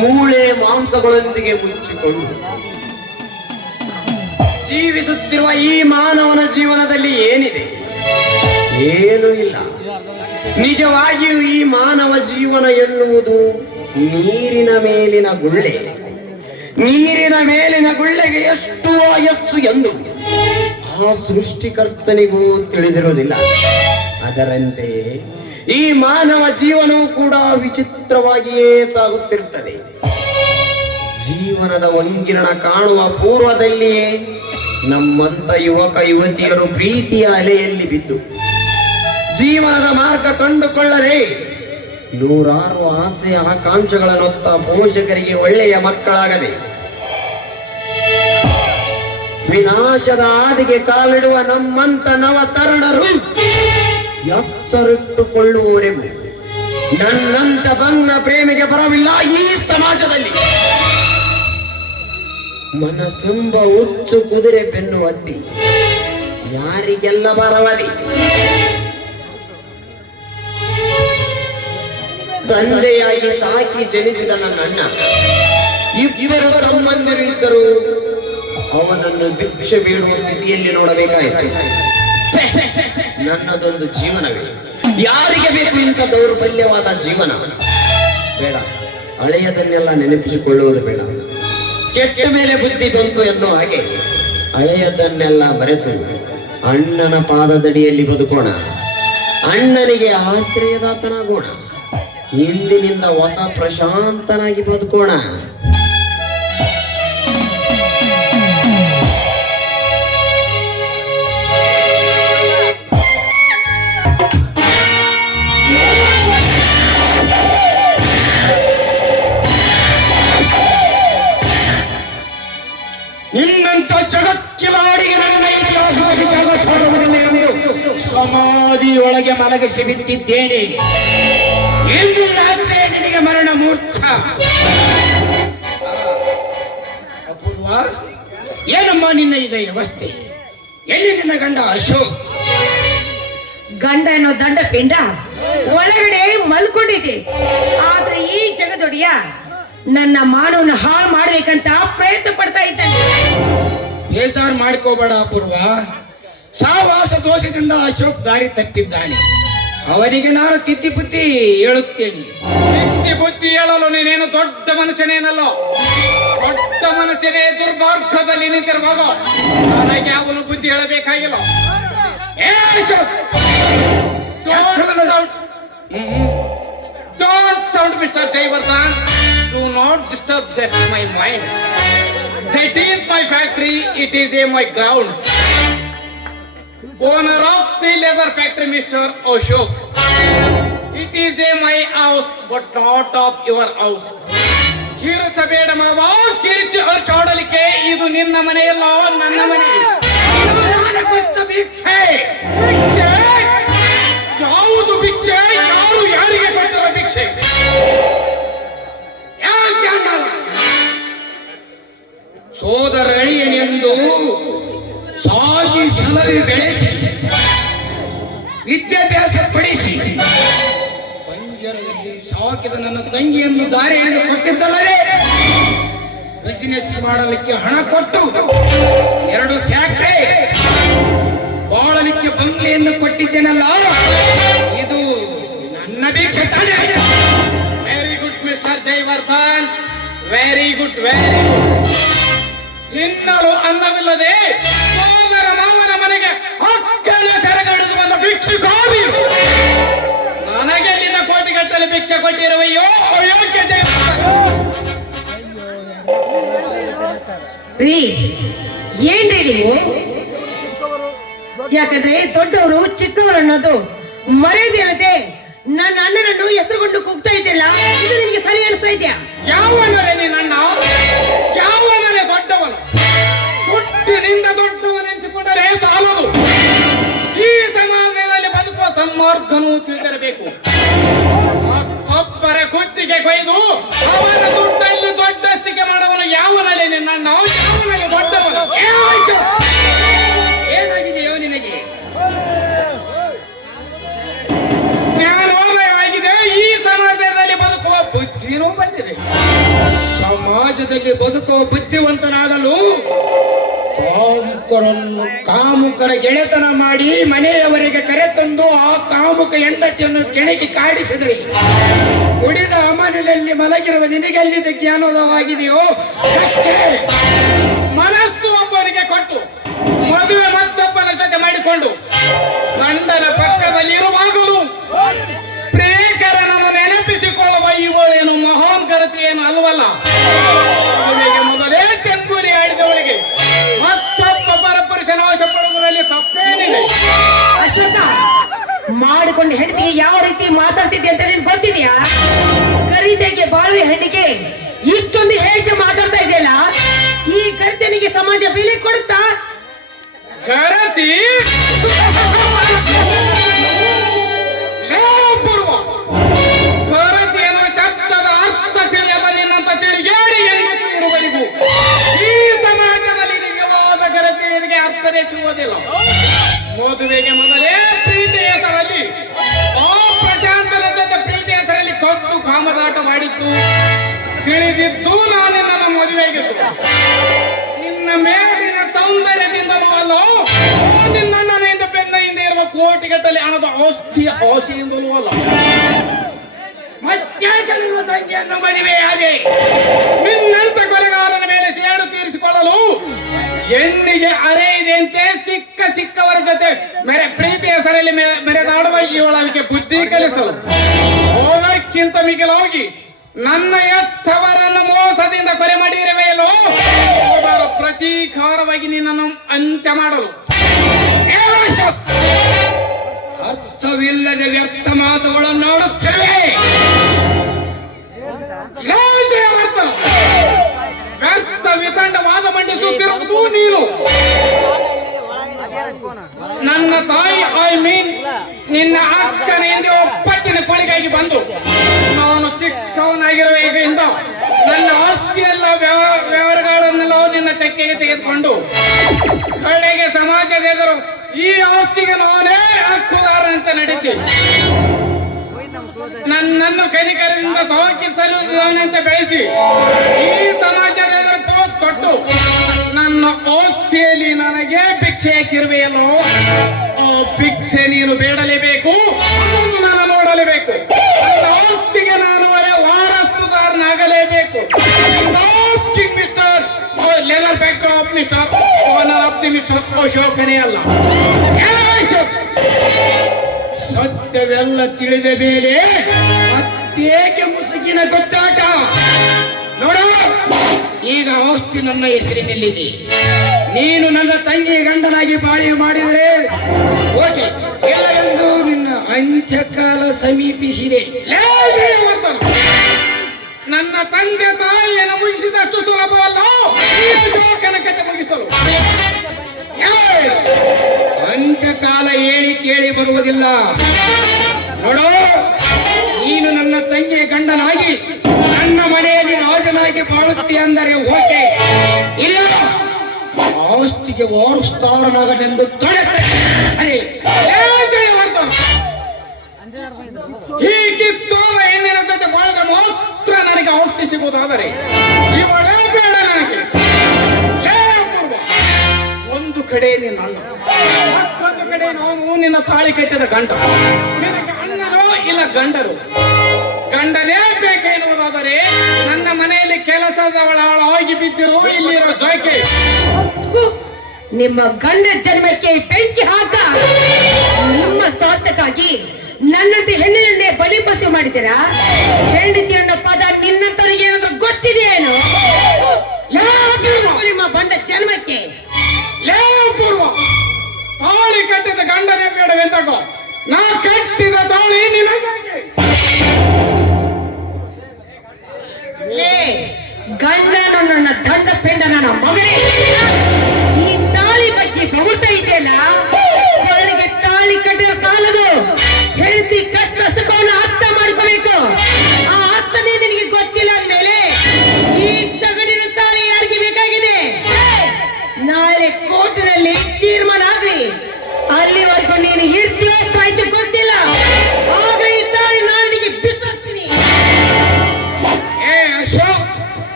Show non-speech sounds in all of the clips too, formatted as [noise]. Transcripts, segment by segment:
ಮೂಳೆ ಮಾಂಸಗಳೊಂದಿಗೆ ಮುಚ್ಚಿಕೊಂಡು ಜೀವಿಸುತ್ತಿರುವ ಈ ಮಾನವನ ಜೀವನದಲ್ಲಿ ಏನಿದೆ? ಏನೂ ಇಲ್ಲ. ನಿಜವಾಗಿಯೂ ಈ ಮಾನವ ಜೀವನ ಎನ್ನುವುದು ನೀರಿನ ಮೇಲಿನ ಗುಳ್ಳೆ. ನೀರಿನ ಮೇಲಿನ ಗುಳ್ಳೆಗೆ ಎಷ್ಟು ಆಯಸ್ಸು ಎಂದು ಆ ಸೃಷ್ಟಿಕರ್ತನಿಗೂ ತಿಳಿದಿರುವುದಿಲ್ಲ. ಅದರಂತೆ ಈ ಮಾನವ ಜೀವನವು ಕೂಡ ವಿಚಿತ್ರವಾಗಿಯೇ ಸಾಗುತ್ತಿರುತ್ತದೆ. ಜೀವನದ ಒಂಗಿರಣ ಕಾಣುವ ಪೂರ್ವದಲ್ಲಿಯೇ ನಮ್ಮಂತ ಯುವಕ ಯುವತಿಯರು ಪ್ರೀತಿಯ ಅಲೆಯಲ್ಲಿ ಬಿದ್ದು ಜೀವನದ ಮಾರ್ಗ ಕಂಡುಕೊಳ್ಳದೆ ನೂರಾರು ಆಸೆ ಆಕಾಂಕ್ಷೆಗಳನ್ನೊತ್ತ ಪೋಷಕರಿಗೆ ಒಳ್ಳೆಯ ಮಕ್ಕಳಾಗದೆ ವಿನಾಶದ ಆದಿಗೆ ಕಾಲಿಡುವ ನಮ್ಮಂತ ನವ ತರುಣರು ಎಚ್ಚರಿಟ್ಟುಕೊಳ್ಳುವವರೆಗೂ ನನ್ನಂತ ಬಂದ ಪ್ರೇಮಿಗೆ ಬರವಿಲ್ಲ ಈ ಸಮಾಜದಲ್ಲಿ. ಮನಸ್ಸೆಂಬ ಹುಚ್ಚು ಕುದುರೆ ಬೆನ್ನು ಅದ್ದಿ ಯಾರಿಗೆಲ್ಲ ಬರವದಿ ತಂದೆಯಾಗಿ ಸಾಕಿ ಜನಿಸಿದ ನನ್ನ ಅಣ್ಣ, ಇಬ್ಬರು ತಮ್ಮಂದಿರು ಇದ್ದರು ಅವನನ್ನು ಭಿಕ್ಷೆ ಬೀಳುವ ಸ್ಥಿತಿಯಲ್ಲಿ ನೋಡಬೇಕಾಯಿತು. ನನ್ನದೊಂದು ಜೀವನವೇ. ಯಾರಿಗೆ ಬೇಕು ಇಂಥ ದೌರ್ಬಲ್ಯವಾದ ಜೀವನ? ಬೇಡ, ಹಳೆಯದನ್ನೆಲ್ಲ ನೆನಪಿಸಿಕೊಳ್ಳುವುದು ಬೇಡ. ಕೆಟ್ಟ ಮೇಲೆ ಬುದ್ಧಿ ಬಂತು ಎನ್ನುವ ಹಾಗೆ ಹಳೆಯದನ್ನೆಲ್ಲ ಮರೆತು ಅಣ್ಣನ ಪಾದದಡಿಯಲ್ಲಿ ಬದುಕೋಣ. ಅಣ್ಣನಿಗೆ ಆಶ್ರಯದಾತನಾಗೋಣ. ಇಂದಿನಿಂದ ಹೊಸ ಪ್ರಶಾಂತನಾಗಿ ಬದುಕೋಣ. ಸಮಾಧಿಯೊಳಗೆ ಮಲಗಿಸಿ ಬಿಟ್ಟಿದ್ದೇನೆ ಇಂದು ರಾತ್ರಿ ನಿನಗೆ ಮರಣ ಮೂರ್ಛ. ಅಪೂರ್ವ ಏನಮ್ಮ ನಿನ್ನ ಇದೆ ವ್ಯವಸ್ಥೆ? ಎಲ್ಲಿ ನಿನ್ನ ಗಂಡ ಅಶೋಕ್? ಗಂಡ ಅನ್ನೋ ದಂಡ ಪಿಂಡ ಒಳಗಡೆ ಮಲ್ಕೊಂಡಿದೆ ಆದ್ರೆ ಈ ಜಗದೊಡೆಯ ನನ್ನ ಮಾನವನ ಹಾಳು ಮಾಡ್ಬೇಕಂತ ಪ್ರಯತ್ನ ಪಡ್ತಾ ಇದ್ದಾನೆ. ಬೇಜಾರು ಮಾಡ್ಕೋಬೇಡ ಅಪೂರ್ವ. ಸಾವಾಸ ದೋಷದಿಂದ ಅಶೋಕ್ ದಾರಿ ತಪ್ಪಿದ್ದಾನೆ. ಅವನಿಗೆ ನಾನು ತಿತ್ತಿ ಬುದ್ಧಿ ಹೇಳುತ್ತೇನೆ. ತಿತ್ತಿ ಬುದ್ಧಿ ಹೇಳಲು ನೀನೇನು ದೊಡ್ಡ ಮನುಷ್ಯನೇನಲ್ಲ? ದೊಡ್ಡ ಮನುಷ್ಯನೇ ದುರ್ಮಾರ್ಗದಲ್ಲಿ ನಿಂತಿರುವಾಗ ನನಗೆ ಅವನು ಬುದ್ಧಿ ಹೇಳಬೇಕಾಗಿಲ್ಲ. ಏ Ashok Don't sound, don't not disturb that my mind disturb is my factory it is a my It Owner of the leather factory, Mr. Ashok. It is a my house, but not of your house. ಕಿರುಚಬೇಡ ಮಾವ ಕಿರಿಚಿ ಹರ್ಚಾಡಲಿಕ್ಕೆ ಇದು ನಿನ್ನ ಮನೆಯಲ್ಲ ನನ್ನ ಮನೆ ಭಿಕ್ಷೆ ಭಿಕ್ಷೆ ಯಾವುದು ಭಿಕ್ಷೆ ಯಾರು ಯಾರಿಗೆ ಕೊಟ್ಟರ ಭಿಕ್ಷೆ? ಸೋದರಳಿಯನೆಂದು ಸಾಗಿ ಸಲವಿ ಬೆಳೆಸಿ, ವಿದ್ಯಾಭ್ಯಾಸ ಪಡಿಸಿ ಪಂಜರದಲ್ಲಿ ಸಾಕಿದ ನನ್ನ ತಂಗಿಯನ್ನು ದಾರಿಯನ್ನು ಕೊಟ್ಟಿದ್ದಲ್ಲವೇ? ಬಿಸಿನೆಸ್ ಮಾಡಲಿಕ್ಕೆ ಹಣ ಕೊಟ್ಟು, ಎರಡು ಫ್ಯಾಕ್ಟ್ರಿ ಬಾಳಲಿಕ್ಕೆ ಬಂಗ್ಲೆಯನ್ನು ಕೊಟ್ಟಿದ್ದೇನಲ್ಲ? ಇದು ನನ್ನ ಭಿಕ್ಷೆ ತಾನೆ. Very good mister Jaivardhan. Very good very good ತಿನ್ನಲು ಅನ್ನವಿಲ್ಲದೆ ಹಕ್ಕನೆ ಸೆರೆಗಡಿದು ಬಂದ ಭಿಕ್ಷುಕಾವಿ ನನಗೆ ನಿನ್ನ ಕೋಟಿಗಟ್ಟಲೆ ಭಿಕ್ಷೆ ಕೊಟ್ಟಿರುವ ಜಯವರ್ಧನ್ ರೀ ಏನ್ರಿ ನೀವು? ಯಾಕಂದ್ರೆ ದೊಡ್ಡವರು ಚಿಕ್ಕವರು ಅನ್ನೋದು ಮರ್ಯಾದೆ ನನ್ನ ಅಣ್ಣನನ್ನು ಹೆಸರುಗೊಂಡು ಕೂಗ್ತಾ ಇದ್ದಿಲ್ಲ ಇದು ನಿಮ್ಗೆ ಸರಿ ಅನಿಸ್ತಾ ಇದೆಯಾ? ಯಾವ ಅಣ್ಣರೇ ಯಾವನರೇ ಸನ್ಮಾರ್ಗನೂ ತಿಳಿದಿರಬೇಕು. ಮತ್ತೊಬ್ಬರ ಕುತ್ತಿಗೆ ಕೊಯ್ದು ಅವನ ದುಡ್ಡಲ್ಲಿ ದೊಡ್ಡಸ್ತಿಕೆ ಮಾಡುವನು ಯಾವನಲ್ಲಿ? ನಿನ್ನ ಯಾವನಲ್ಲಿ? ದೊಡ್ಡವನು? ಏನಾಗಿದೆಯೋ ನಿನಗೆ? ಜ್ಞಾನೋದಯವಾಗಿದೆ ಈ ಸಮಾಜದಲ್ಲಿ ಬದುಕುವ ಬುದ್ಧಿನೂ ಬಂದಿದೆ. ಸಮಾಜದಲ್ಲಿ ಬದುಕುವ ಬುದ್ಧಿವಂತನಾಗಲು ಕಾಮುಕರನ್ನು ಕಾಮುಕರ ಗೆಳೆತನ ಮಾಡಿ ಮನೆಯವರಿಗೆ ಕರೆತಂದು ಆ ಕಾಮುಕ ಹೆಂಡತಿಯನ್ನು ಕೆಣಕಿ ಕಾಡಿಸಿದರೆ. ಕುಡಿದ ಅಮನಿನಲ್ಲಿ ಮಲಗಿರುವ ನಿನಗೆಲ್ಲಿದೆ ಜ್ಞಾನೋದವಾಗಿದೆಯೋ. ಮನಸ್ಸು ಒಬ್ಬರಿಗೆ ಕೊಟ್ಟು, ಮದುವೆ ಮತ್ತೊಬ್ಬನ ಜೊತೆ ಮಾಡಿಕೊಂಡು, ಗಂಡನ ಪಕ್ಕದಲ್ಲಿ ಇರುವಾಗಲೂ ನಮ್ಮ ನೆನಪಿಸಿಕೊಳ್ಳುವ ಇವಳೇನು ಮಹಾನ್ ಕರತೆಯೇನು ಅಲ್ವಲ್ಲ? ಮಾಡಿಕೊಂಡು ಹೆಂಡತಿಗೆ ಯಾವ ರೀತಿ ಮಾತಾಡ್ತಿದ್ದೆ ಅಂತ ನಿನ್ ಗೊತ್ತಿದ್ಯಾ? ಕರಿತೆಗೆ ಬಾಳುವೆ ಹೆಂಡಿಗೆ ಇಷ್ಟೊಂದು ಹೇಳಿ ಮಾತಾಡ್ತಾ ಇದೆಯಲ್ಲ, ಈ ಕರಿತನಿಗೆ ಸಮಾಜ ಬೀಳಿ ಕೊಡುತ್ತಾ? ಕರತಿ? [laughs] ಕೋಟಿಗಟ್ಟಲೆ ಹಣದ ಆಸ್ತಿಯ ಆಸೆಯಿಂದಲೂ ಅಲ್ಲ. ಮತ್ತ್ಯಾಕೆ ನಿಮ್ಮ ತಂಗಿಯನ್ನು ಮದುವೆಯಾದೆ ನಿನ್ನಂತ ಕೊಲೆಗಾರನ ಮೇಲೆ ಸೇಡು ತೀರಿಸಿಕೊಳ್ಳಲು ಹೆಣ್ಣಿಗೆ ಅರೆ ಸಿಕ್ಕ ಸಿಕ್ಕವರ ಜೊತೆ ಮೆರೆ ಪ್ರೀತಿಯ ಹೆಸರಲ್ಲಿ ಮೆ- ಮೆರೆದಾಡುವ ಇವಳಿಗೆ ಬುದ್ಧಿ ಕಲಿಸಲು ಹೋಗಕ್ಕಿಂತ ಮಿಗಿಲಾಗಿ ನನ್ನ ಎತ್ತವರನ್ನು ಮೋಸದಿಂದ ಕೊಲೆ ಅದರ ಪ್ರತೀಕಾರವಾಗಿ ನಿನ್ನನ್ನು ಅಂತ್ಯ ಮಾಡಲು. ಅರ್ಥವಿಲ್ಲದೆ ವ್ಯರ್ಥ ಮಾತುಗಳನ್ನಾಡುತ್ತೇವೆ ವ್ಯರ್ಥ ವಿತಂಡ ವಾದ ಮಂಡಿಸುತ್ತಿರುವುದು ನೀನು. ನನ್ನ ತಾಯಿ ಐ ಮೀನ್ ನಿನ್ನ ಅಕ್ಕನ ಹಿಂದೆ ಒಪ್ಪತ್ತಿನ ಕೊಳಿಗಾಗಿ ಬಂದು, ನಾನು ಚಿಕ್ಕವನಾಗಿರುವೆಯಿಂದ ನನ್ನ ಆಸ್ತಿಯೆಲ್ಲ ವ್ಯವಹಾರ, ವ್ಯವಹಾರಗಳನ್ನೆಲ್ಲ ನಿನ್ನ ತೆಕ್ಕೆಗೆ ತೆಗೆದುಕೊಂಡು, ಕಡೆಗೆ ಸಮಾಜದ ಎದುರು ಈ ಆಸ್ತಿಗೆ ನಾನೇ ಹಕ್ಕುದಾರನಂತೆ ನಡೆಸಿ. ನನ್ನನ್ನು ಕನಿಕರದಿಂದ ಅಂತ ಬೆಳೆಸಿ. ಈ ಸಮಾಜದ ಪೋಸ್ ಕೊಟ್ಟು, ನನ್ನ ಆಸ್ತಿಯಲ್ಲಿ ನನಗೆ ಭಿಕ್ಷೆ ಹಾಕಿರುವೆಯಲ್ಲೋ, ಆ ಭಿಕ್ಷೆ ನೀನು ಬೇಡಲೇಬೇಕು. Mister owner of the mister ಅಶೋಕನೇ ಅಲ್ಲ? ಸತ್ಯವೆಲ್ಲ ತಿಳಿದ ಮೇಲೆ ಮತ್ತೇಕೆ ಮುಸುಕಿನ ಗೊತ್ತಾಟ? ನೋಡ, ಈಗ ಔಷಧಿ ನನ್ನ ಹೆಸರಿನಲ್ಲಿದೆ ನೀನು ನನ್ನ ತಂಗಿ ಗಂಡನಾಗಿ ಬಾಳಿ ಮಾಡಿದರೆ ಓಕೆ ಎಲ್ಲವೆಂದು ನಿನ್ನ ಅಂತ್ಯಕಾಲ ಸಮೀಪಿಸಿದೆ. ನನ್ನ ತಂದೆ ತಾಯಿಯನ್ನು ಮುಗಿಸಿದಷ್ಟು ಸುಲಭವಲ್ಲ. ಮುಗಿಸಲು ಅಂತ ಅಂತ್ಯಕಾಲ ಹೇಳಿ ಕೇಳಿ ಬರುವುದಿಲ್ಲ. ನೋಡೋ ನೀನು ನನ್ನ ತಂಗಿಯ ಗಂಡನಾಗಿ ನನ್ನ ಮನೆಯಲ್ಲಿ ರಾಜನಾಗಿ ಬಾಳುತ್ತಿ ಅಂದರೆ ಓಕೆ. ಇಲ್ಲ ಆಸ್ತಿಗೆ ವಾರಸ್ತಾರನಾಗನೆಂದು ತೊಡೆತೆ ಜಯವರ್ಧನ, ಹೀಗಿತ್ತಾದ ಹೆಣ್ಣಿನ ಜೊತೆ ಬಾಳಿದ್ರೆ ಮಾತ್ರ ನನಗೆ ಆಸ್ತಿ ಸಿಗುವುದಾದರೆ ಇವಳೇ ಬೇಡ ನನಗೆ. ಕಡೆ ನಿನ್ನ ಅಣ್ಣ. ಮತ್ತೊಂದು ಕಡೆ ನಾನು ನಿನ್ನ ತಾಳಿ ಕಟ್ಟಿದ ಗಂಡ. ನಿನಗೆ ಅಣ್ಣನೋ ಇಲ್ಲ ಗಂಡರು? ಗಂಡನೇ ಬೇಕೆನ್ನುವುದಾದರೆ ನನ್ನ ಮನೆಯಲ್ಲಿ ಕೆಲಸದವಳ ಹೋಗಿ ಬಿದ್ದಿರು ಇಲ್ಲಿರೋ ಜೋಕೆ ನಿಮ್ಮ ಗಂಡ ಜನ್ಮಕ್ಕೆ ಬೆಂಕಿ ಹಾಕ. ನಿಮ್ಮ ಸ್ವಾರ್ಥಕ್ಕಾಗಿ ನನ್ನಂತೆ ಬಲಿ ಬಲಿಪಶು ಮಾಡಿದ್ದೀರಾ? ಹೆಂಡತಿ ಅನ್ನೋ ಪದ ನಿನ್ನ ಏನಾದ್ರೂ ಗೊತ್ತಿದೆಯೇನು? ನಿಮ್ಮ ಬಂಡ ಜನ್ಮಕ್ಕೆ ತಾಳಿ ಕಟ್ಟಿದ ಗಂಡನೇ ಬೇಡವೆಂತಗೋ ನಾ ಕಟ್ಟಿದ ತಾಳಿ ನಿನಗಾಗಿ. ಲೇ ಗಂಡನು ನನ್ನ ದಂಡ ಪೆಂಡ ನನ್ನ ಮಗನೇ. ಈ ತಾಳಿ ಬಗ್ಗೆ ಬಹುತ ಇದೆಯಲ್ಲ? ಅವನಿಗೆ ತಾಳಿ ಕಟ್ಟಿದ ಸಾಲದು. ಹೆಂಡತಿ ಕಷ್ಟ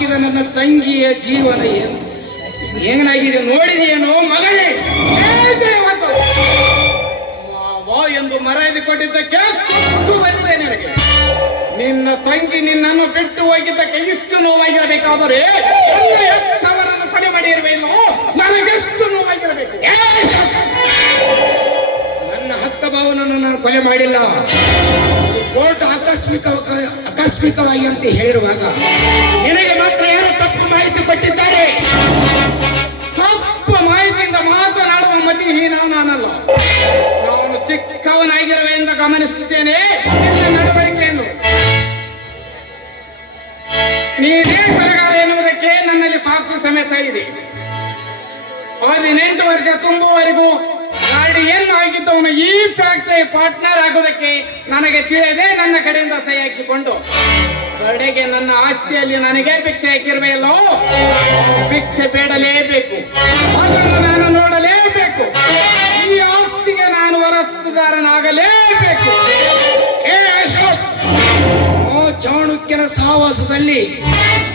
ಸಾಕಿದ ನನ್ನ ತಂಗಿಯ ಜೀವನ ಏನು? ಏನಾಗಿದೆ ನೋಡಿದೆಯೇನೋ ಮಗಳೇ! ಮಾವ ಎಂದು ಮರ ಕೊಟ್ಟಿದ್ದಕ್ಕೆ ಬಂದಿದೆ ನಿನಗೆ. ನಿನ್ನ ತಂಗಿ ನಿನ್ನನ್ನು ಬಿಟ್ಟು ಹೋಗಿದ್ದಕ್ಕೆ ಇಷ್ಟು ನೋವಾಗಿರಬೇಕಾದರೆ ಅವರನ್ನು ಕೊನೆ ಮಾಡಿರಬೇಕು ನನಗೆಷ್ಟು ನೋವಾಗಿರಬೇಕು. ನನ್ನ ಹತ್ತ ಭಾವನನ್ನು ನಾನು ಕೊಲೆ ಮಾಡಿಲ್ಲ. ಕೋರ್ಟ್ ಆಕಸ್ಮಿಕ ಆಕಸ್ಮಿಕವಾಗಿ ಅಂತ ಹೇಳಿರುವಾಗ ನಿನಗೆ ಮಾತ್ರ ಯಾರು ತಪ್ಪು ಮಾಹಿತಿ ಕೊಟ್ಟಿದ್ದಾರೆ? ತಪ್ಪು ಮಾಹಿತಿಯಿಂದ ಮಾತನಾಡುವ ಮತಿಹೀನ ನಾನಲ್ಲ ನಾನು ಚಿಕ್ಕವನಾಗಿರುವೆ ಎಂದು ಗಮನಿಸುತ್ತೇನೆ. ನಡವಳಿಕೆಯನ್ನು. ನೀನೇ ಕೊಲೆಗಾರ ಎನ್ನುವುದಕ್ಕೆ ನನ್ನಲ್ಲಿ ಸಾಕ್ಷಿ ಸಮೇತ ಇದೆ. ಹದಿನೆಂಟು ವರ್ಷ ತುಂಬುವವರೆಗೂ ಗಾಡಿ ಏನು ಆಗಿದ್ದವನು ಈ ಫ್ಯಾಕ್ಟರಿ ಪಾರ್ಟ್ನರ್ ಆಗೋದಕ್ಕೆ ನನಗೆ ತಿಳಿಯದೆ ನನ್ನ ಕಡೆಯಿಂದ ಸಹಿ ಹಾಕಿಸಿಕೊಂಡು. ಕಡೆಗೆ ನನ್ನ ಆಸ್ತಿಯಲ್ಲಿ ನನಗೆ ಭಿಕ್ಷೆ ಹಾಕಿರ್ಬೇಕಲ್ಲೋ ಭಿಕ್ಷೆ ಬೇಡಲೇಬೇಕು. ಅದನ್ನು ನಾನು ನೋಡಲೇಬೇಕು. ಈ ಆಸ್ತಿಗೆ ನಾನು ವರಸ್ತುದಾರನಾಗಲೇಬೇಕು ಚಾಣುಕ್ಯನ ಸಹವಾಸದಲ್ಲಿ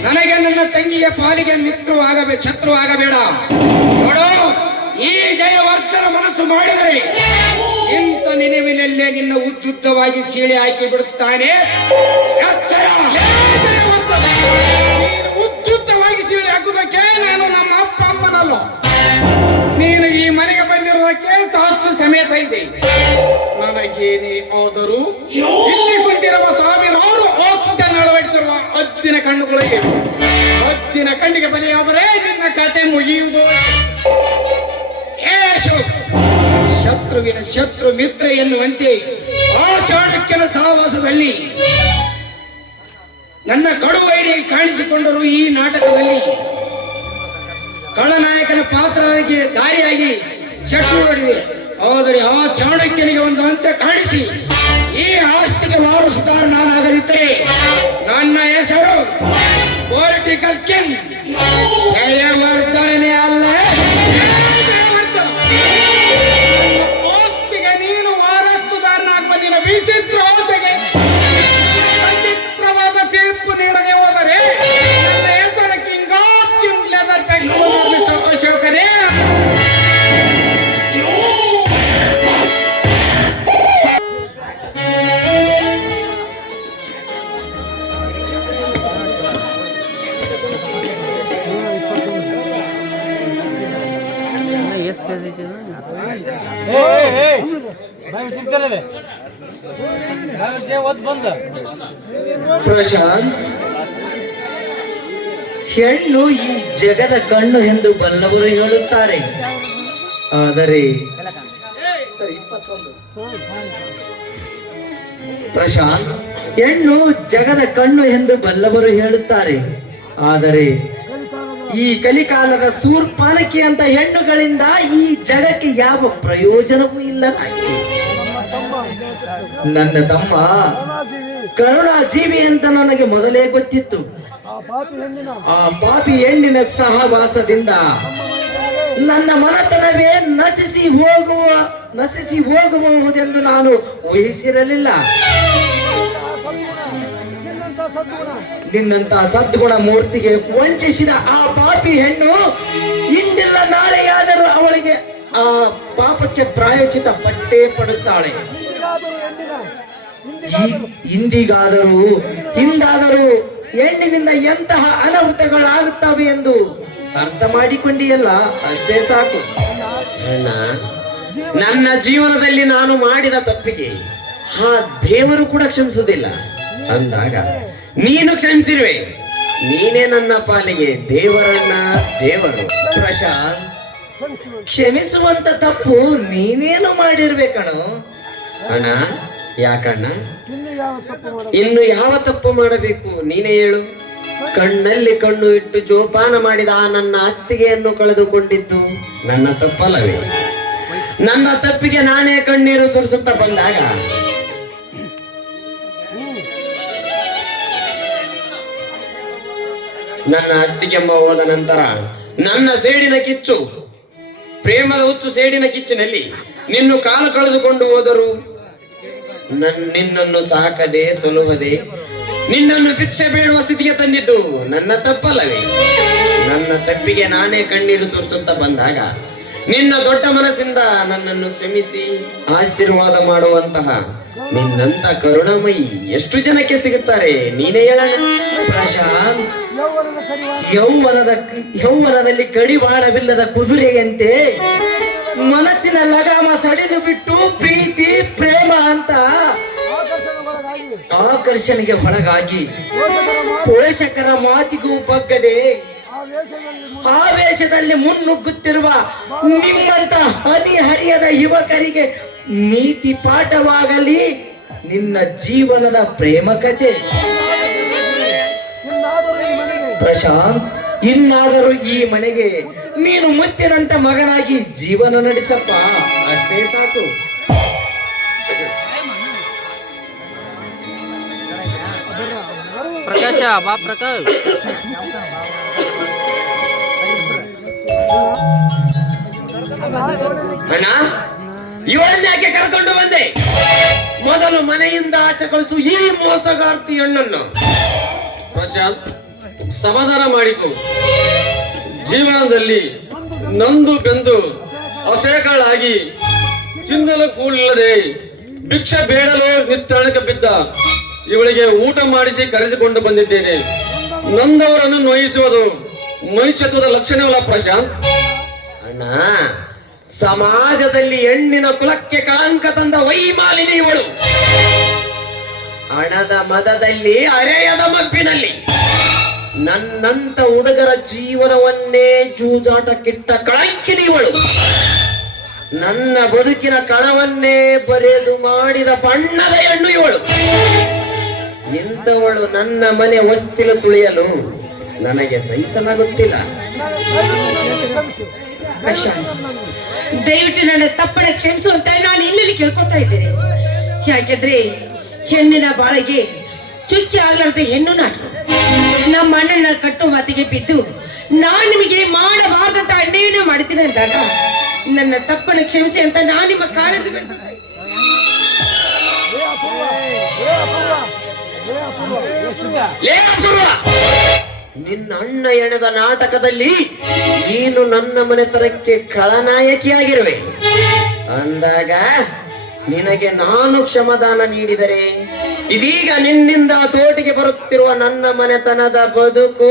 ನನಗೆ ನನ್ನ ತಂಗಿಯ ಪಾಲಿಗೆ ಮಿತ್ರವಾಗಬೇಕು ಶತ್ರುವಾಗಬೇಡ. ನೋಡು ಈ ಜಯವರ್ಧನ ಮನಸ್ಸು ಮಾಡಿದರೆ ಇಂಥ ನೆನವಿನಲ್ಲೇ ನಿನ್ನ ಉದ್ದುದ್ದವಾಗಿ ಸೀಳೆ ಹಾಕಿ ಬಿಡುತ್ತಾನೆ. ಎಚ್ಚರ! ಉದ್ಯುಕ್ತವಾಗಿ ಸೀಳಿ ಹಾಕುವುದಕ್ಕೆ ನಾನು ನಮ್ಮ ಅಪ್ಪ ಅಮ್ಮನಲ್ಲ. ನೀನು ಈ ಮನೆಗೆ ಬಂದಿರುವುದಕ್ಕೆ ಸಾಕ್ಷ ಸಮೇತ ಇದೆ. ನನಗೇನೇ ಆದರೂ ಇಲ್ಲಿ ಕುಂತಿರುವ ಸಾವಿರಾರು ಆಕ್ಸಿಜನ್ ಅಳವಡಿಸಿರುವ ಹತ್ತಿನ ಕಣ್ಣುಗಳಿಗೆ. ಹದ್ದಿನ ಕಣ್ಣಿಗೆ ಬಲಿಯಾದರೆ ನಿನ್ನ ಕತೆ ಮುಗಿಯುವುದು. ಶತ್ರುವಿನ ಶತ್ರು ಮಿತ್ರ ಎನ್ನುವಂತೆ ಆ ಚಾಣಕ್ಯನ ಸಹವಾಸದಲ್ಲಿ ನನ್ನ ಕಡುವೈರಿ ಕಾಣಿಸಿಕೊಂಡರು ಈ ನಾಟಕದಲ್ಲಿ. ಕಳನಾಯಕನ ಪಾತ್ರವಾಗಿ, ದಾರಿಯಾಗಿ ಶತ್ರು ಹೊಡೆದಿದೆ ಆದರೆ ಆ ಚಾಣಕ್ಯನಿಗೆ ಒಂದು ಅಂತ್ಯ ಕಾಣಿಸಿ. ಈ ಆಸ್ತಿಗೆ ವಾರಸುದಾರ ನಾನಾಗದಿದ್ದರೆ ನನ್ನ ಹೆಸರು ಪೊಲಿಟಿಕಲ್ ಕಿಂಗ್. ಅಲ್ಲ. ಪ್ರಶಾಂತ್. ಹೆಣ್ಣು ಈ ಜಗದ ಕಣ್ಣು ಎಂದು ಬಲ್ಲವರು ಹೇಳುತ್ತಾರೆ. ಆದರೆ ಪ್ರಶಾಂತ್, ಹೆಣ್ಣು ಜಗದ ಕಣ್ಣು ಎಂದು ಬಲ್ಲವರು ಹೇಳುತ್ತಾರೆ. ಆದರೆ ಈ ಕಲಿಕಾಲದ ಸೂರ್ಪಾನಕಿ ಅಂತ ಹೆಣ್ಣುಗಳಿಂದ ಈ ಜಗಕ್ಕೆ ಯಾವ ಪ್ರಯೋಜನವೂ ಇಲ್ಲದಾಗಿದೆ ನನ್ನ ತಮ್ಮ ಕರುಣಾ ಜೀವಿ ಅಂತ ನನಗೆ ಮೊದಲೇ ಗೊತ್ತಿತ್ತು. ಆ ಪಾಪಿ ಹೆಣ್ಣಿನ ಸಹವಾಸದಿಂದ ನನ್ನ ಮನತನವೇ ನಶಿಸಿ ಹೋಗುವ, ನಶಿಸಿ ಹೋಗಬಹುದೆಂದು ನಾನು ಊಹಿಸಿರಲಿಲ್ಲ. ನಿನ್ನಂತ ಸದ್ಗುಣ ಮೂರ್ತಿಗೆ ವಂಚಿಸಿದ ಆ ಪಾಪಿ ಹೆಣ್ಣು ಇಂದಿಲ್ಲ ನಾಳೆಯಾದರೂ ಅವಳಿಗೆ ಆ ಪಾಪಕ್ಕೆ ಪ್ರಾಯೋಚಿತ ಪಟ್ಟೆ ಪಡುತ್ತಾಳೆ. ಇಂದಿಗಾದರೂ ಹಿಂದಾದರೂ ಹೆಣ್ಣಿನಿಂದ ಎಂತಹ ಅನಾಹುತಗಳಾಗುತ್ತವೆ ಎಂದು ಅರ್ಥ ಮಾಡಿಕೊಂಡಿಯಲ್ಲ? ಅಷ್ಟೇ ಸಾಕು. ನನ್ನ ಜೀವನದಲ್ಲಿ ನಾನು ಮಾಡಿದ ತಪ್ಪಿಗೆ ಆ ದೇವರು ಕೂಡ ಕ್ಷಮಿಸುವುದಿಲ್ಲ. ಅಂದಾಗ, ನೀನು ಕ್ಷಮಿಸಿರುವೆ. ನೀನೇ ನನ್ನ ಪಾಲಿಗೆ ದೇವರನ್ನ ದೇವರು. ಪ್ರಶಾಂತ್. ಕ್ಷಮಿಸುವಂತ ತಪ್ಪು ನೀನೇನು ಮಾಡಿರ್ಬೇಕಣ್ಣ ಅಣ್ಣ ಯಾಕಣ್ಣ? ಇನ್ನು ಯಾವ ತಪ್ಪು ಮಾಡಬೇಕು? ನೀನೇ ಹೇಳು. ಕಣ್ಣಲ್ಲಿ ಕಣ್ಣು ಇಟ್ಟು ಜೋಪಾನ ಮಾಡಿದ ಆ ನನ್ನ ಅತ್ತಿಗೆಯನ್ನು ಕಳೆದುಕೊಂಡಿದ್ದು ನನ್ನ ತಪ್ಪಲ್ಲವೇ? ನನ್ನ ತಪ್ಪಿಗೆ ನಾನೇ ಕಣ್ಣೀರು ಸುರಿಸುತ್ತ ಬಂದಾಗ? ನನ್ನ ಅತ್ತಿಗೆಮ್ಮ ಹೋದ ನಂತರ ನನ್ನ ಸೇಡಿನ ಕಿಚ್ಚು ಪ್ರೇಮದ ಹುಚ್ಚು ಸೇಡಿನ ಕಿಚ್ಚಿನಲ್ಲಿ ನಿನ್ನು ಕಾಲು ಕಳೆದುಕೊಂಡು ಹೋದರು. ನಿನ್ನನ್ನು ಸಾಕದೆ ಸೊಲುವದೆ, ನಿನ್ನನ್ನು ಭಿಕ್ಷೆ ಬೇಡುವ ಸ್ಥಿತಿಗೆ ತಂದಿದ್ದು ನನ್ನ ತಪ್ಪಲ್ಲವೇ? ನನ್ನ ತಪ್ಪಿಗೆ ನಾನೇ ಕಣ್ಣೀರು ಸುರಿಸುತ್ತಾ ಬಂದಾಗ, ನಿನ್ನ ದೊಡ್ಡ ಮನಸ್ಸಿಂದ ನನ್ನನ್ನು ಕ್ಷಮಿಸಿ ಆಶೀರ್ವಾದ ಮಾಡುವಂತಹ ನಿನ್ನಂತ ಕರುಣಾಮಯಿ ಎಷ್ಟು ಜನಕ್ಕೆ ಸಿಗುತ್ತಾರೆ ನೀನೇ ಹೇಳ. ಯೌವನದ ಯೌವನದಲ್ಲಿ ಕಡಿವಾಣವಿಲ್ಲದ ಕುದುರೆಯಂತೆ ಮನಸ್ಸಿನ ಲಗಾಮ ಸಡಿಲು ಬಿಟ್ಟು ಪ್ರೀತಿ, ಪ್ರೇಮ ಅಂತ ಆಕರ್ಷಣೆಗೆ ಒಳಗಾಗಿ ಪೋಷಕರ ಮಾತಿಗೂ ಬಗ್ಗದೆ ಆವೇಶದಲ್ಲಿ ಮುನ್ನುಗ್ಗುತ್ತಿರುವ ನಿಮ್ಮಂತ ಹದಿಹರಿಯದ ಯುವಕರಿಗೆ ನೀತಿ ಪಾಠವಾಗಲಿ ನಿನ್ನ ಜೀವನದ ಪ್ರೇಮ ಕಥೆ ಪ್ರಶಾಂತ್, ಇನ್ನಾದರೂ ಈ ಮನೆಗೆ ನೀನು ಮುತ್ತಿನಂತ ಮಗನಾಗಿ ಜೀವನ ನಡೆಸಪ್ಪ. ಅಷ್ಟೇ ಸಾಕು. ಪ್ರಕಾಶ ಬಾ ಪ್ರಕಾಶ್. ಅಣ್ಣ ಇವಳನ್ನ ಯಾಕೆ ಕರ್ಕೊಂಡು ಬಂದೆ? ಮೊದಲು ಮನೆಯಿಂದ ಆಚೆ ಕಳಿಸು ಈ ಮೋಸಗಾರ್ತಿ ಹೆಣ್ಣನ್ನು ಪ್ರಶಾಂತ್ ಸಮಾಧಾನ ಮಾಡಿತು ಜೀವನದಲ್ಲಿ ನಂದು ಬೆಂದು ಅಸೇಗಳಾಗಿ ತಿನ್ನಲು ಕೂಲಿಲ್ಲದೆ ಭಿಕ್ಷೆ ಬೇಡಲು ನಿತ್ತಣಕ್ಕೆ ಬಿದ್ದ ಇವಳಿಗೆ ಊಟ ಮಾಡಿಸಿ ಕರೆದುಕೊಂಡು ಬಂದಿದ್ದೇನೆ. ನಂದವರನ್ನು ನೋಯಿಸುವುದು ಮನುಷ್ಯತ್ವದ ಲಕ್ಷಣವಲ್ಲ ಪ್ರಶಾಂತ್? ಅಣ್ಣ, ಸಮಾಜದಲ್ಲಿ ಹೆಣ್ಣಿನ ಕುಲಕ್ಕೆ ಕಳಂಕ ತಂದ ವೈಮಾಲಿನಿ ಇವಳು. ಹಣದ ಮದದಲ್ಲಿ, ಅರೆಯದ ಮಬ್ಬಿನಲ್ಲಿ ನನ್ನಂತ ಹುಡುಗರ ಜೀವನವನ್ನೇ ಜೂಜಾಟಕ್ಕಿಟ್ಟ ಕಳಂಕಿನಿ ಇವಳು ನನ್ನ ಬದುಕಿನ ಕಣವನ್ನೇ ಬರೆದು ಮಾಡಿದ ಬಣ್ಣದ ಹೆಣ್ಣು ಇವಳು. ಇಂಥವಳು ನನ್ನ ಮನೆ ಹೊಸ್ತಿಲು ತುಳಿಯಲು ನನಗೆ ಸಹಿಸಲಾಗುತ್ತಿಲ್ಲ. ದಯವಿಟ್ಟು ನನ್ನ ತಪ್ಪಣ ಕ್ಷಮಿಸು ಅಂತ ನಾನು ಇಲ್ಲಿ ಕೇಳ್ಕೊತಾ ಇದ್ದೇನೆ. ಯಾಕೆಂದ್ರೆ ಹೆಣ್ಣಿನ ಬಾಳಿಗೆ ಚುಕ್ಕಿ ಆಗ್ಲಾರ್ದ ಹೆಣ್ಣು ನಾನು ನಮ್ಮ ಅಣ್ಣನ ಕಟ್ಟು ಮಾತಿಗೆ ಬಿದ್ದು, ನಾನು ನಿಮಗೆ ಮಾಡಬಾರ್ದಂತ ಅನ್ಯಾಯನ ಮಾಡ್ತೀನಿ ಅಂದಾಗ, ನನ್ನ ತಪ್ಪನ್ನು ಕ್ಷಮಿಸಿ ಅಂತ ನಾನು ನಿಮ್ಮ ಕಾಲಿಡ್ದು! ನಿನ್ನ ಅಣ್ಣ ಎಣೆದ ನಾಟಕದಲ್ಲಿ ನೀನು ನನ್ನ ಮನೆತನಕ್ಕೆ ಖಳನಾಯಕಿಯಾಗಿರುವೆ ಅಂದಾಗ ನಿನಗೆ ನಾನು ಕ್ಷಮದಾನ ನೀಡಿದರೆ ಇದೀಗ ನಿನ್ನಿಂದ ತೋಟಿಗೆ ಬರುತ್ತಿರುವ ನನ್ನ ಮನೆತನದ ಬದುಕು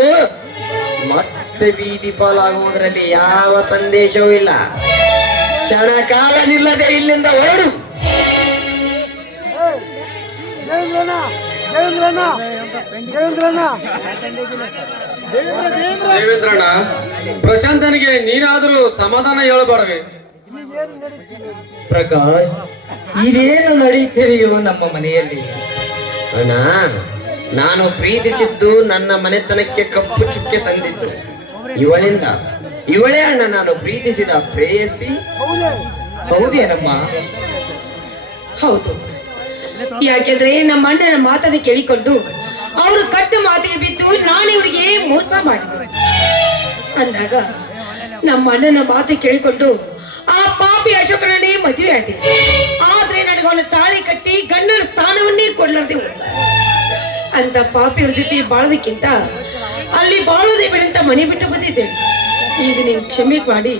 ಮತ್ತೆ ಬೀದಿ ಪಾಲಾಗುವುದರಲ್ಲಿ ಯಾವ ಸಂದೇಶವೂ ಇಲ್ಲ. ಕ್ಷಣ ಕಾಲ ನಿಲ್ಲದೆ ಇಲ್ಲಿಂದ ಹೊರಡು. ದೇವೇಂದ್ರಣ್ಣ ಪ್ರಶಾಂತನಿಗೆ ನೀನಾದರೂ ಸಮಾಧಾನ ಹೇಳಬಾರವೆ? ಪ್ರಕಾಶ್ ಇದೇನು ನಡೆಯುತ್ತಿದೆಯೋ ನಮ್ಮ ಮನೆಯಲ್ಲಿ? ಅಣ್ಣ ನಾನು ಪ್ರೀತಿಸಿದ್ದು ನನ್ನ ಮನೆತನಕ್ಕೆ ಕಪ್ಪು ಚುಕ್ಕೆ ತಂದಿದ್ದು. ಇವಳಿಂದ. ಇವಳೇ ಅಣ್ಣ ನಾನು ಪ್ರೀತಿಸಿದ ಪ್ರೇಯಸಿ. ಹೌದೇನಮ್ಮ ಹೌದು. ಯಾಕೆಂದ್ರೆ ನಮ್ಮ ಅಣ್ಣನ ಮಾತನ್ನು ಕೇಳಿಕೊಂಡು ಅವರು ಕಟ್ಟು ಮಾತಿಗೆ ಬಿದ್ದು ನಾನು ಇವರಿಗೆ ಮೋಸ ಮಾಡಿದೆ ಅಂದಾಗ ನಮ್ಮ ಅಣ್ಣನ ಮಾತು ಕೇಳಿಕೊಂಡು ಆ ಪಾಪಿ ಅಶೋಕರನ್ನೇ ಮದುವೆ ಆದೆ. ಸ್ಥಾನವನ್ನೇ ಕೊಡ್ಲಾರ್ದೆ ಹೋದ. ಅಂತ ಪಾಪಿಯವ್ರ ಜೊತೆ ಬಾಳೋದಕ್ಕಿಂತ ಅಲ್ಲಿ ಬಾಳೋದೇ ಬೇಡ ಅಂತ ಮನೆ ಬಿಟ್ಟು ಬಂದಿದ್ದೆ. ಈಗ ನೀನು ಕ್ಷಮೆ ಮಾಡಿ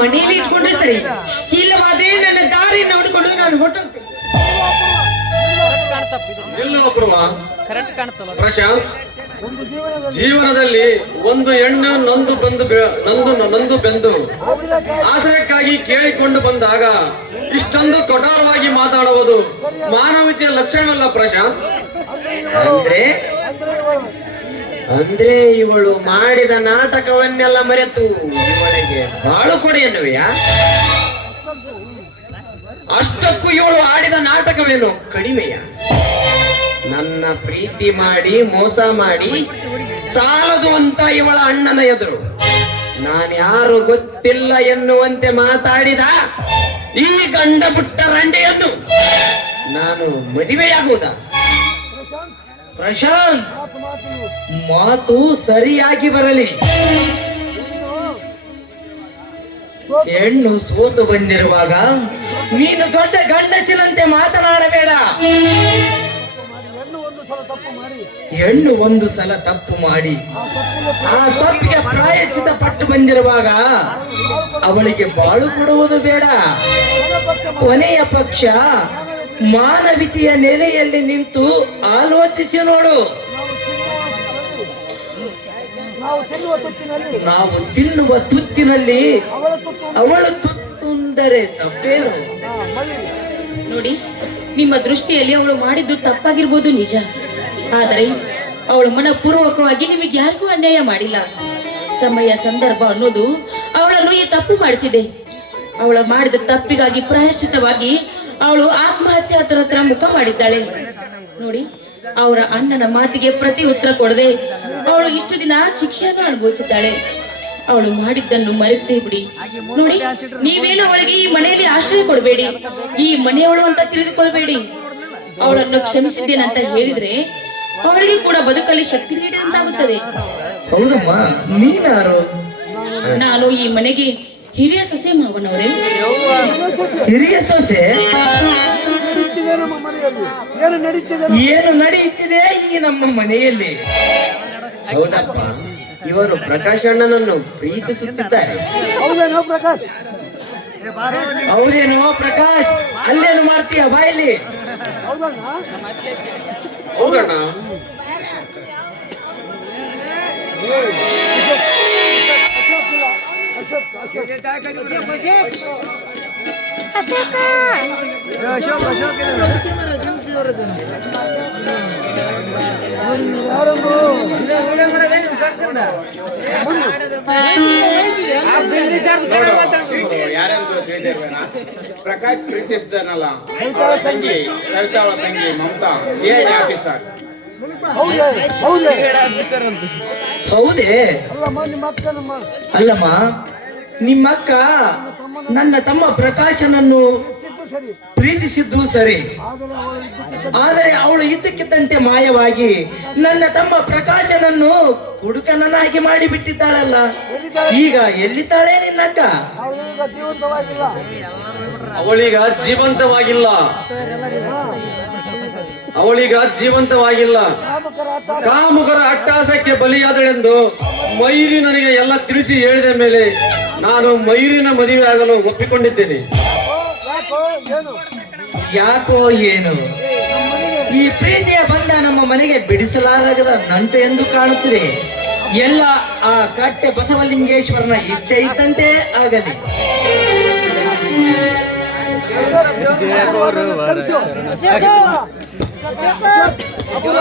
ಮನೆಯಲ್ಲಿ ಇಟ್ಕೊಂಡ್ರೆ ಸರಿ. ಇಲ್ಲವಾದ್ರೆ ನನ್ನ ದಾರಿ ನೋಡಿಕೊಂಡು ನಾನು ಕಾಣ್ತಲ್ಲ. ಪ್ರಶಾಂತ್? ಜೀವನದಲ್ಲಿ ಒಂದು ಹೆಣ್ಣು ನೊಂದು ಬಂದು ನೊಂದು ನೊಂದು ಬೆಂದು ಆಸರಕ್ಕಾಗಿ ಕೇಳಿಕೊಂಡು ಬಂದಾಗ ಇಷ್ಟೊಂದು ಕಠೋರವಾಗಿ ಮಾತಾಡುವುದು ಮಾನವೀಯ ಲಕ್ಷಣವಲ್ಲ ಪ್ರಶಾಂತ್ ಅಂದ್ರೆ? ಅಂದ್ರೆ ಇವಳು ಮಾಡಿದ ನಾಟಕವನ್ನೆಲ್ಲ ಮರೆತು ಇವಳಿಗೆ ಬಾಳು ಕೊಡಿ ಅಷ್ಟಕ್ಕೂ ಇವಳು ಆಡಿದ ನಾಟಕವೇನು ಕಡಿಮೆಯ? ನನ್ನ ಪ್ರೀತಿ ಮಾಡಿ, ಮೋಸ ಮಾಡಿ, ಸಾಲದು ಅಂತ ಇವಳ ಅಣ್ಣನ ಎದುರು. ನಾನ್ಯಾರು ಗೊತ್ತಿಲ್ಲ ಎನ್ನುವಂತೆ ಮಾತಾಡಿದ ಈ ಗಂಡ ಪುಟ್ಟ ರಂಡೆಯನ್ನು ನಾನು ಮದುವೆಯಾಗುವುದ? ಪ್ರಶಾಂತ್, ಮಾತು ಸರಿಯಾಗಿ ಬರಲಿ. ಹೆಣ್ಣು ಸೋತು ಬಂದಿರುವಾಗ ನೀನು ದೊಡ್ಡ ಗಂಡಸಿನಂತೆ ಮಾತನಾಡಬೇಡ. ಹೆಣ್ಣು ಒಂದು ಸಲ ತಪ್ಪು ಮಾಡಿ. ಆ ತಪ್ಪಿಗೆ ಪ್ರಾಯಚಿತ ಪಟ್ಟು ಬಂದಿರುವಾಗ ಅವಳಿಗೆ ಬಾಳು ಕೊಡುವುದು ಬೇಡ. ಕೊನೆಯ ಪಕ್ಷ ಮಾನವಿತಿಯ ನೆಲೆಯಲ್ಲಿ ನಿಂತು ಆಲೋಚಿಸಿ ನೋಡು. ನಾವು ತಿನ್ನುವ ತುತ್ತಿನಲ್ಲಿ. ಅವಳು ತುತ್ತುಂಡರೆ ತಪ್ಪೇನು? ನೋಡಿ ನಿಮ್ಮ ದೃಷ್ಟಿಯಲ್ಲಿ ಅವಳು ಮಾಡಿದ್ದು ತಪ್ಪಾಗಿರ್ಬೋದು ನಿಜ. ಆದರೆ ಅವಳು ಮನಪೂರ್ವಕವಾಗಿ ನಿಮಗೆ ಯಾರಿಗೂ ಅನ್ಯಾಯ ಮಾಡಿಲ್ಲ. ಸಮಯ ಸಂದರ್ಭ ಅನ್ನೋದು ಅವಳನ್ನು ಈ ತಪ್ಪು ಮಾಡಿಸಿದೆ. ಅವಳ ಮಾಡಿದ ತಪ್ಪಿಗಾಗಿ ಪ್ರಾಯಶ್ಚಿತವಾಗಿ ಅವಳು ಆತ್ಮಹತ್ಯೆ ಹತ್ರ ಹತ್ರ ಮುಖ ಮಾಡಿದ್ದಾಳೆ. ನೋಡಿ, ಅವರ ಅಣ್ಣನ ಮಾತಿಗೆ ಪ್ರತಿ ಉತ್ತರ ಕೊಡದೆ ಅವಳು ಇಷ್ಟು ದಿನ ಶಿಕ್ಷೆಯನ್ನು ಅನುಭವಿಸಿದ್ದಾಳೆ. ಅವಳು ಮಾಡಿದ್ದನ್ನು ಮರೆತೇ ಬಿಡಿ. ನೋಡಿ ನೀವೇನು ಅವಳಿಗೆ ಈ ಮನೆಯಲ್ಲಿ ಆಶ್ರಯ ಕೊಡಬೇಡಿ. ಈ ಮನೆಯವಳು ಅಂತ ತಿಳಿದುಕೊಳ್ಬೇಡಿ. ಅವಳನ್ನು ಕ್ಷಮಿಸಿದ್ದೇನಂತ ಹೇಳಿದ್ರೆ ಅವಳಿಗೆ ಕೂಡ ಬದುಕಲ್ಲಿ ಶಕ್ತಿ ನೀಡಿದಂತಾಗುತ್ತದೆ. ಹೌದಮ್ಮ ನೀನಾರು? ನಾನು ಈ ಮನೆಗೆ ಹಿರಿಯ ಸೊಸೆ ಮಾವನವರೇ. ಹಿರಿಯ ಸೊಸೆ? ಏನು ನಡೆಯುತ್ತಿದೆ ಈ ನಮ್ಮ ಮನೆಯಲ್ಲಿ? ಹೌದಪ್ಪ ಇವರು ಪ್ರಕಾಶ್ ಅಣ್ಣನನ್ನು ಪ್ರೀತಿಸುತ್ತಿದ್ದಾರೆ. ಹೌದೇನೋ ಪ್ರಕಾಶ್? ಅಲ್ಲೇನು ಮಾಡ್ತೀಯ ಬಾಯಲ್ಲಿ? ಹೌದಣ್ಣ. ಅಶೋಕ ಅಶೋಕ. ಪ್ರಕಾಶ್ ಪ್ರೀತಿಸಿದನಲ್ಲ ಮಮತಾಳ ತಂಗಿ ಸವಿತಾಳ ತಂಗಿ ಮಮತಾ ಸಿಐ ಆಫೀಸರ್ ಹೌದೇ ಅಲ್ಲಮ್ಮ ನಿಮ್ಮ ಅಕ್ಕ ನನ್ನ ತಮ್ಮ ಪ್ರಕಾಶನನ್ನು ಪ್ರೀತಿಸಿದ್ದು ಸರಿ. ಆದರೆ ಅವಳು ಇದ್ದಕ್ಕಿದ್ದಂತೆ ಮಾಯವಾಗಿ ನನ್ನ ತಮ್ಮ ಪ್ರಕಾಶನನ್ನು ಕುಡುಕನನ್ನಾಗಿ ಮಾಡಿ ಬಿಟ್ಟಿದ್ದಾಳಲ್ಲ ಈಗ ಎಲ್ಲಿದ್ದಾಳೆ ನಿನ್ನಕ್ಕ? ಅವಳೀಗ ಜೀವಂತವಾಗಿಲ್ಲ. ಅವಳೀಗ ಜೀವಂತವಾಗಿಲ್ಲ. ಕಾಮುಗರ ಅಟ್ಟಾಸಕ್ಕೆ ಬಲಿಯಾದಳೆಂದು ಮೈರಿ ನನಗೆ ಎಲ್ಲ ತಿಳಿಸಿ ಹೇಳಿದ ಮೇಲೆ ನಾನು ಮೈರಿನ ಮದುವೆ ಆಗಲು ಒಪ್ಪಿಕೊಂಡಿದ್ದೇನೆ. ಯಾಕೋ ಏನು? ಈ ಪ್ರೀತಿಯ ಬಂಧ ನಮ್ಮ ಮನೆಗೆ ಬಿಡಿಸಲಾಗದ ನಂಟು ಎಂದು ಕಾಣುತ್ತಿದೆ. ಎಲ್ಲ ಆ ಕಟ್ಟೆ ಬಸವಲಿಂಗೇಶ್ವರನ ಇಚ್ಛೆ ಇದ್ದಂತೆ ಆಗಲಿ. ಅಪೂರ್ವ.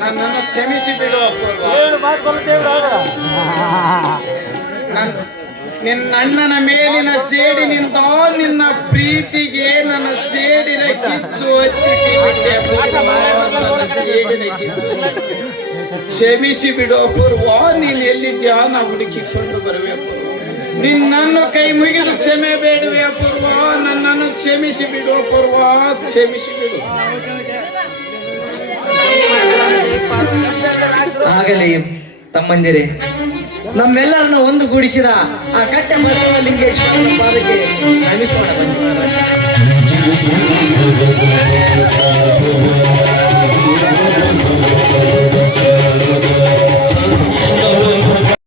ನನ್ನನ್ನು ಕ್ಷಮಿಸಿ ಬಿಡು ನಿನ್ನ ಅಣ್ಣನ ಮೇಲಿನ ಸೇಡಿನಿಂದ ನಿನ್ನ ಪ್ರೀತಿಗೆ ನನ್ನ ಸೇಡಿನ ಕಿಚ್ಚು ಹತ್ತಿಸಿ ಸೇಡಿನ ಕ್ಷಮಿಸಿ ಬಿಡೋ ಪೂರ್ವ ನೀನು ಎಲ್ಲಿದ್ಯಾ ನಾ ಹುಡುಕಿಕೊಂಡು ಬರುವೆ ನಿನ್ನನ್ನು ಕೈ ಮುಗಿದು ಕ್ಷಮೆ ಬೇಡುವೆ ಪೂರ್ವ ನನ್ನನ್ನು ಕ್ಷಮಿಸಿ ಬಿಡೋ ಪೂರ್ವ ಕ್ಷಮಿಸಿ ಬಿಡು. ಆಗಲಿ. ತಮ್ಮಂದಿರೇ ನಮ್ಮೆಲ್ಲರನ್ನ ಒಂದುಗೂಡಿಸಿದ ಆ ಕಟ್ಟೆ ಬಸವ ಲಿಂಗೇಶ್ವರನ ಪಾದಕ್ಕೆ ನಮಿಸೋಣ ಬನ್ನಿ